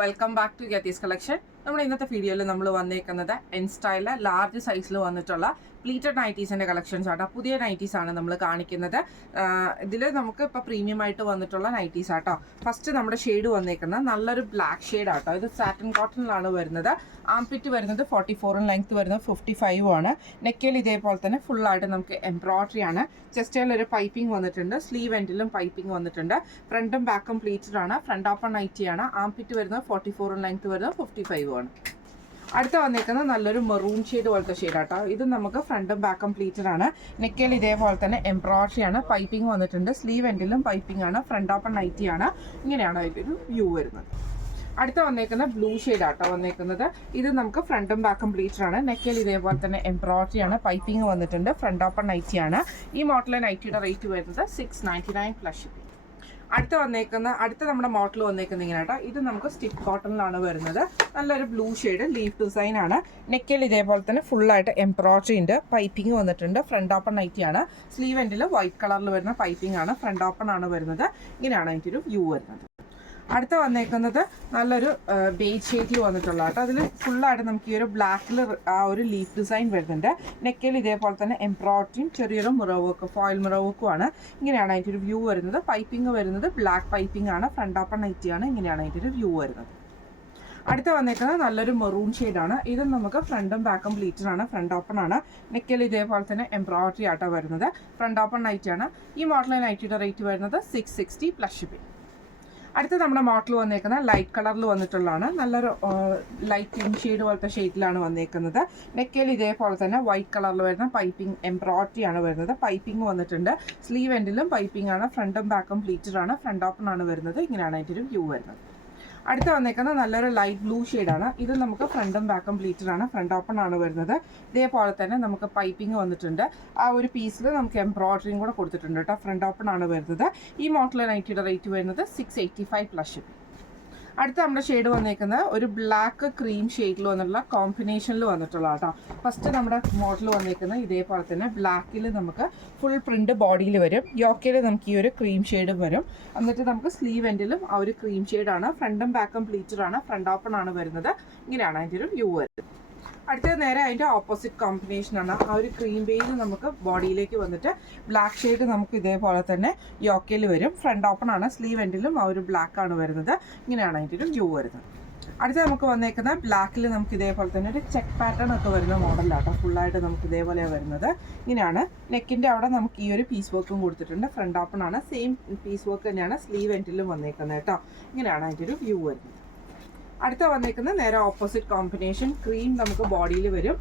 Welcome back to Getty's collection. നമ്മുടെ ഇന്നത്തെ വീഡിയോയിൽ നമ്മൾ വന്നേക്കുന്നത് എൻ സ്റ്റൈലിലെ ലാർജ് സൈസിൽ വന്നിട്ടുള്ള പ്ലീറ്റഡ് നൈറ്റീസിൻ്റെ കളക്ഷൻസ് ആട്ടോ. പുതിയ നൈറ്റീസ് ആണ് നമ്മൾ കാണിക്കുന്നത്. ഇതിൽ നമുക്ക് ഇപ്പോൾ പ്രീമിയം ആയിട്ട് വന്നിട്ടുള്ള നൈറ്റീസ് ആട്ടോ. ഫസ്റ്റ് നമ്മുടെ ഷെയ്ഡ് വന്നേക്കുന്നത് നല്ലൊരു ബ്ലാക്ക് ഷെയ്ഡ് ആട്ടോ. ഇത് സാറ്റിൻ കോട്ടണിലാണ് വരുന്നത്. ആംപിറ്റ് വരുന്നത് 44 ലെങ്ത് വരുന്നത് 55 ആണ്. നെക്കിൽ ഇതേപോലെ തന്നെ ഫുള്ളായിട്ട് നമുക്ക് എംബ്രോയിഡറി ആണ്. ചെസ്റ്റിൽ ഒരു പൈപ്പിംഗ് വന്നിട്ടുണ്ട്. സ്ലീവ് എൻഡിലും പൈപ്പിംഗ് വന്നിട്ടുണ്ട്. ഫ്രണ്ടും ബാക്കും പ്ലീറ്റഡ് ആണ്. ഫ്രണ്ട് ഓപ്പൺ നൈറ്റി ആണ്. ആംപിറ്റ് വരുന്നത് 44 ലെങ്ത് വരുന്നത് 55 ആണ്. അടുത്ത വന്നേക്കുന്നത് നല്ലൊരു മെറൂൺ ഷെയ്ഡ് പോലത്തെ ഷെയ്ഡാട്ടോ. ഇത് നമുക്ക് ഫ്രണ്ടും ബാക്കും പ്ലീറ്റഡ് ആണ്. നെക്കിൽ ഇതേപോലെ തന്നെ എംബ്രോയിഡറി ആണ്. പൈപ്പിംഗ് വന്നിട്ടുണ്ട്. സ്ലീവ് എൻഡിലും പൈപ്പിംഗ് ആണ്. ഫ്രണ്ട് ഓപ്പൺ നൈറ്റി ആണ്. ഇങ്ങനെയാണ് അതിൻ്റെ ഒരു വ്യൂ വരുന്നത്. അടുത്ത വന്നേക്കുന്ന ബ്ലൂ ഷെയ്ഡാട്ടോ വന്നേക്കുന്നത്. ഇത് നമുക്ക് ഫ്രണ്ടും ബാക്കും പ്ലീറ്റഡ് ആണ്. നെക്കിൽ ഇതേപോലെ തന്നെ എംബ്രോയിഡറി ആണ്. പൈപ്പിംഗ് വന്നിട്ടുണ്ട്. ഫ്രണ്ട് ഓപ്പൺ നൈറ്റി ആണ്. ഈ മോഡലിലെ നൈറ്റിയുടെ റേറ്റ് വരുന്നത് 699 പ്ലസ് ഷിപ്പിംഗ്. അടുത്ത നമ്മുടെ മോഡൽ വന്നേക്കുന്നത് ഇങ്ങനെ കേട്ടോ. ഇത് നമുക്ക് സ്റ്റിഫ് കോട്ടണിലാണ് വരുന്നത്. നല്ലൊരു ബ്ലൂ ഷെയ്ഡ് ലീഫ് ഡിസൈൻ ആണ്. നെക്കിൽ ഇതേപോലെ തന്നെ ഫുള്ളായിട്ട് എംബ്രോയിഡറി ഉണ്ട്. പൈപ്പിംഗ് വന്നിട്ടുണ്ട്. ഫ്രണ്ട് ഓപ്പൺ നൈറ്റി ആണ്. സ്ലീവ് എൻഡിൽ വൈറ്റ് കളറിൽ വരുന്ന പൈപ്പിംഗ് ആണ്. ഫ്രണ്ട് ഓപ്പൺ ആണ് വരുന്നത്. ഇങ്ങനെയാണ് എനിക്കൊരു വ്യൂ വരുന്നത്. അടുത്ത വന്നേക്കുന്നത് നല്ലൊരു ബേജ് ഷെയ്ഡിൽ വന്നിട്ടുള്ള കേട്ടോ. അതിൽ ഫുള്ളായിട്ട് നമുക്ക് ഈ ഒരു ബ്ലാക്കിൽ ആ ഒരു ലീഫ് ഡിസൈൻ വരുന്നുണ്ട്. നെക്കിൽ ഇതേപോലെ തന്നെ എംബ്രോയിഡറിയും ചെറിയൊരു മിറർ വർക്ക്, ഫോയിൽ മിറർ വർക്കും ആണ്. ഇങ്ങനെയാണ് അതിൻ്റെ ഒരു വ്യൂ വരുന്നത്. പൈപ്പിംഗ് വരുന്നത് ബ്ലാക്ക് പൈപ്പിംഗ് ആണ്. ഫ്രണ്ട് ഓപ്പൺ നൈറ്റി ആണ്. ഇങ്ങനെയാണ് അതിൻ്റെ ഒരു വ്യൂ വരുന്നത്. അടുത്ത വന്നേക്കുന്നത് നല്ലൊരു മെറൂൺ ഷെയ്ഡാണ്. ഇത് നമുക്ക് ഫ്രണ്ടും ബാക്കും പ്ലീറ്റഡ് ആണ്. ഫ്രണ്ട് ഓപ്പൺ ആണ്. നെക്കിൽ ഇതേപോലെ തന്നെ എംബ്രോയിഡറി ആട്ടോ വരുന്നത്. ഫ്രണ്ട് ഓപ്പൺ നൈറ്റി ആണ്. ഈ മോഡലിലെ നൈറ്റിയുടെ റേറ്റ് വരുന്നത് 660 പ്ലസ് ഷിപ്പിംഗ്. അടുത്ത നമ്മുടെ മോഡൽ വന്നേക്കുന്നത് ലൈറ്റ് കളറിൽ വന്നിട്ടുള്ളതാണ്. നല്ലൊരു ലൈറ്റ് പിങ്ക് ഷെയ്ഡ് പോലത്തെ ഷെയ്ഡിലാണ് വന്നേക്കുന്നത്. നെക്കിൽ ഇതേപോലെ തന്നെ വൈറ്റ് കളറിൽ വരുന്ന പൈപ്പിംഗ് എംബ്രോയിഡറി ആണ് വരുന്നത്. പൈപ്പിംഗ് വന്നിട്ടുണ്ട്. സ്ലീവ് എൻഡിലും പൈപ്പിംഗ് ആണ്. ഫ്രണ്ടും ബാക്കും പ്ലീറ്റഡ് ആണ്. ഫ്രണ്ട് ഓപ്പൺ ആണ് വരുന്നത്. ഇങ്ങനെയാണ് അതിൻ്റെ ഒരു വ്യൂ വരുന്നത്. അടുത്ത വന്നേക്കുന്നത് നല്ലൊരു ലൈറ്റ് ബ്ലൂ ഷെയ്ഡാണ്. ഇത് നമുക്ക് ഫ്രണ്ടും ബാക്കും പ്ലീറ്റഡ് ആണ്. ഫ്രണ്ട് ഓപ്പൺ ആണ് വരുന്നത്. ഇതേപോലെ തന്നെ നമുക്ക് പൈപ്പിംഗ് വന്നിട്ടുണ്ട്. ആ ഒരു പീസിൽ നമുക്ക് എംബ്രോയിഡറിയും കൂടെ കൊടുത്തിട്ടുണ്ട് കേട്ടോ. ഫ്രണ്ട് ഓപ്പൺ ആണ് വരുന്നത്. ഈ മോഡലിലെ നൈറ്റിയുടെ റേറ്റ് വരുന്നത് 685 പ്ലസ് ഷിപ്പിംഗ്. അടുത്ത നമ്മുടെ ഷെയ്ഡ് വന്നേക്കുന്നത് ഒരു ബ്ലാക്ക് ക്രീം ഷെയ്ഡിൽ വന്നിട്ടുള്ള കോമ്പിനേഷനിൽ വന്നിട്ടുള്ള കേട്ടോ. ഫസ്റ്റ് നമ്മുടെ മോഡൽ വന്നേക്കുന്നത് ഇതേപോലെ തന്നെ ബ്ലാക്കിൽ നമുക്ക് ഫുൾ പ്രിന്റ് ബോഡിയിൽ വരും. യോക്കയിൽ നമുക്ക് ഈ ഒരു ക്രീം ഷെയ്ഡും വരും. എന്നിട്ട് നമുക്ക് സ്ലീവ് എൻഡിലും ആ ഒരു ക്രീം ഷെയ്ഡാണ്. ഫ്രണ്ടും ബാക്കും പ്ലീറ്റഡ് ആണ്. ഫ്രണ്ട് ഓപ്പൺ ആണ് വരുന്നത്. ഇങ്ങനെയാണ് അതിൻ്റെ ഒരു വ്യൂ വരുന്നത്. അടുത്തത് നേരെ അതിൻ്റെ ഓപ്പോസിറ്റ് കോമ്പിനേഷനാണ്. ആ ഒരു ക്രീം ബേസ് നമുക്ക് ബോഡിയിലേക്ക് വന്നിട്ട് ബ്ലാക്ക് ഷെയ്ഡ് നമുക്ക് ഇതേപോലെ തന്നെ യോക്കയിൽ വരും. ഫ്രണ്ട് ഓപ്പൺ ആണ്. സ്ലീവ് എൻഡിലും ആ ഒരു ബ്ലാക്ക് ആണ് വരുന്നത്. ഇങ്ങനെയാണ് അതിൻ്റെ ഒരു വ്യൂ വരുന്നത്. അടുത്ത നമുക്ക് വന്നേക്കുന്ന ബ്ലാക്കിൽ നമുക്ക് ഇതേപോലെ തന്നെ ഒരു ചെക്ക് പാറ്റേൺ ഒക്കെ വരുന്ന മോഡലാട്ടോ. ഫുള്ളായിട്ട് നമുക്ക് ഇതേപോലെയാണ് വരുന്നത്. ഇങ്ങനെയാണ്. നെക്കിൻ്റെ അവിടെ നമുക്ക് ഈ ഒരു പീസ് വർക്കും കൊടുത്തിട്ടുണ്ട്. ഫ്രണ്ട് ഓപ്പൺ ആണ്. സെയിം പീസ് വർക്ക് തന്നെയാണ് സ്ലീവ് എൻഡിലും വന്നേക്കുന്നത് കേട്ടോ. ഇങ്ങനെയാണ് അതിൻ്റെ ഒരു വ്യൂ വരുന്നത്. അടുത്ത വന്നേക്കുന്നത് നേരെ ഓപ്പോസിറ്റ് കോമ്പിനേഷൻ ക്രീം നമുക്ക് ബോഡിയിൽ വരും.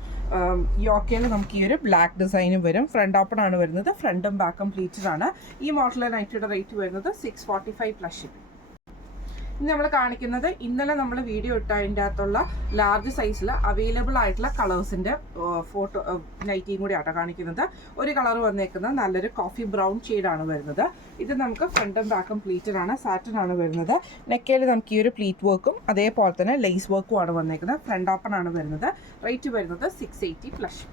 യോക്കയിൽ നമുക്ക് ഈ ഒരു ബ്ലാക്ക് ഡിസൈനും വരും. ഫ്രണ്ട് ഓപ്പൺ ആണ് വരുന്നത്. ഫ്രണ്ടും ബാക്കും പ്ലീറ്റഡ് ആണ്. ഈ മോഡലിലെ നൈറ്റിയുടെ റേറ്റ് വരുന്നത് 645 പ്ലസ് ഷിപ്പിംഗ്. ഇനി നമ്മൾ കാണിക്കുന്നത് ഇന്നലെ നമ്മൾ വീഡിയോ ഇട്ടതിൻ്റെ അകത്തുള്ള ലാർജ് സൈസിൽ അവൈലബിൾ ആയിട്ടുള്ള കളേഴ്സിൻ്റെ ഫോട്ടോ നൈറ്റിയും കൂടി ആട്ടോ കാണിക്കുന്നത്. ഒരു കളർ വന്നേക്കുന്നത് നല്ലൊരു കോഫി ബ്രൗൺ ഷെയ്ഡാണ് വരുന്നത്. ഇത് നമുക്ക് ഫ്രണ്ടും ബാക്കും പ്ലീറ്റഡ് ആണ്. സാറ്റൻ ആണ് വരുന്നത്. നെക്കയിൽ നമുക്ക് ഈ ഒരു പ്ലീറ്റ് വർക്കും അതേപോലെ തന്നെ ലേസ് വർക്കും ആണ് വന്നേക്കുന്നത്. ഫ്രണ്ട് ഓപ്പൺ ആണ് വരുന്നത്. റേറ്റ് വരുന്നത് 680 പ്ലസ്.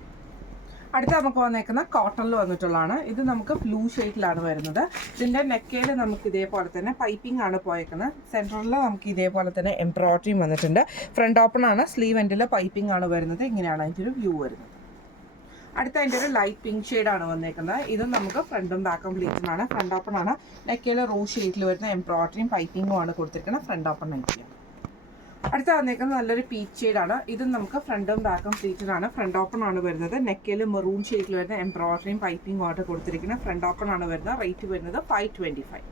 അടുത്ത നമുക്ക് വന്നേക്കുന്ന കോട്ടണിൽ വന്നിട്ടുള്ളതാണ്. ഇത് നമുക്ക് ബ്ലൂ ഷെയ്ഡിലാണ് വരുന്നത്. ഇതിൻ്റെ നെക്കയിൽ നമുക്ക് ഇതേപോലെ തന്നെ പൈപ്പിംഗ് ആണ് പോയേക്കുന്നത്. സെൻറ്ററിൽ നമുക്ക് ഇതേപോലെ തന്നെ എംബ്രോയിഡറിയും വന്നിട്ടുണ്ട്. ഫ്രണ്ട് ഓപ്പൺ ആണ്. സ്ലീവ് എൻഡിൽ പൈപ്പിംഗ് ആണ് വരുന്നത്. ഇങ്ങനെയാണ് അതിൻ്റെ ഒരു വ്യൂ വരുന്നത്. അടുത്ത അതിൻ്റെ ഒരു ലൈറ്റ് പിങ്ക് ഷെയ്ഡാണ് വന്നേക്കുന്നത്. ഇതും നമുക്ക് ഫ്രണ്ടും ബാക്കും പ്ലീറ്റഡ് ആണ്. ഫ്രണ്ട് ഓപ്പൺ ആണ്. നെക്കയിൽ റോസ് ഷെയ്ഡിൽ വരുന്ന എംബ്രോയിഡറിയും പൈപ്പിംഗും ആണ് കൊടുത്തിരിക്കുന്നത്. ഫ്രണ്ട് ഓപ്പൺ നൈറ്റിയാണ്. അടുത്ത വന്നേക്കുന്നത് നല്ലൊരു പീച്ച് ഷെയ്ഡാണ്. ഇതും നമുക്ക് ഫ്രണ്ടും ബാക്കും പ്ലീറ്റഡ് ആണ്. ഫ്രണ്ട് ഓപ്പൺ ആണ് വരുന്നത്. നെക്കിൽ മെറൂൺ ഷെയ്ഡിൽ വരുന്ന എംബ്രോയിഡറിയും പൈപ്പിംഗും ആയിട്ട് കൊടുത്തിരിക്കുന്നത്. ഫ്രണ്ട് ഓപ്പൺ ആണ് വരുന്നത്. റേറ്റ് വരുന്നത് 525.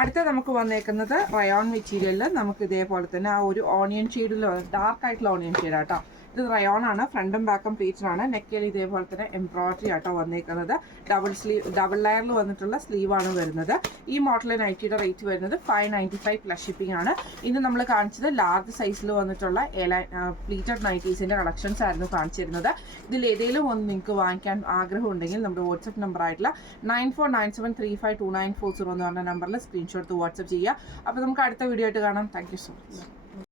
അടുത്ത നമുക്ക് വന്നേക്കുന്നത് റയോൺ മെറ്റീരിയലിൽ നമുക്ക് ഇതേപോലെ തന്നെ ആ ഒരു ഓണിയൻ ഷെയ്ഡിൽ ഡാർക്ക് ആയിട്ടുള്ള ഓണിയൻ ഷെയ്ഡാട്ടോ. ഇത് റയോൺ ആണ്. ഫ്രണ്ടും ബാക്കും പ്ലീറ്റഡ് ആണ്. നെക്കിൽ ഇതേപോലെ തന്നെ എംബ്രോയിഡറി ആട്ടോ വന്നേക്കുന്നത്. ഡബിൾ ലെയറിൽ വന്നിട്ടുള്ള സ്ലീവാണ് വരുന്നത്. ഈ മോഡലിലെ നൈറ്റിയുടെ റേറ്റ് വരുന്നത് 595 പ്ലസ് ഷിപ്പിംഗ് ആണ്. ഇന്ന് നമ്മൾ കാണിച്ചത് ലാർജ് സൈസിൽ വന്നിട്ടുള്ള പ്ലീറ്റഡ് നൈറ്റീസിൻ്റെ കളക്ഷൻസ് ആയിരുന്നു കാണിച്ചിരുന്നത്. ഇതിൽ ഏതെങ്കിലും ഒന്ന് നിങ്ങൾക്ക് വാങ്ങിക്കാൻ ആഗ്രഹം ഉണ്ടെങ്കിൽ നമ്മുടെ വാട്സപ്പ് നമ്പർ ആയിട്ടുള്ള 9497352940 എന്ന് പറഞ്ഞ നമ്പറിൽ സ്ക്രീൻഷോട്ട് വാട്സപ്പ് ചെയ്യുക. അപ്പോൾ നമുക്ക് അടുത്ത വീഡിയോ ആയിട്ട് കാണാം. Thank you so much.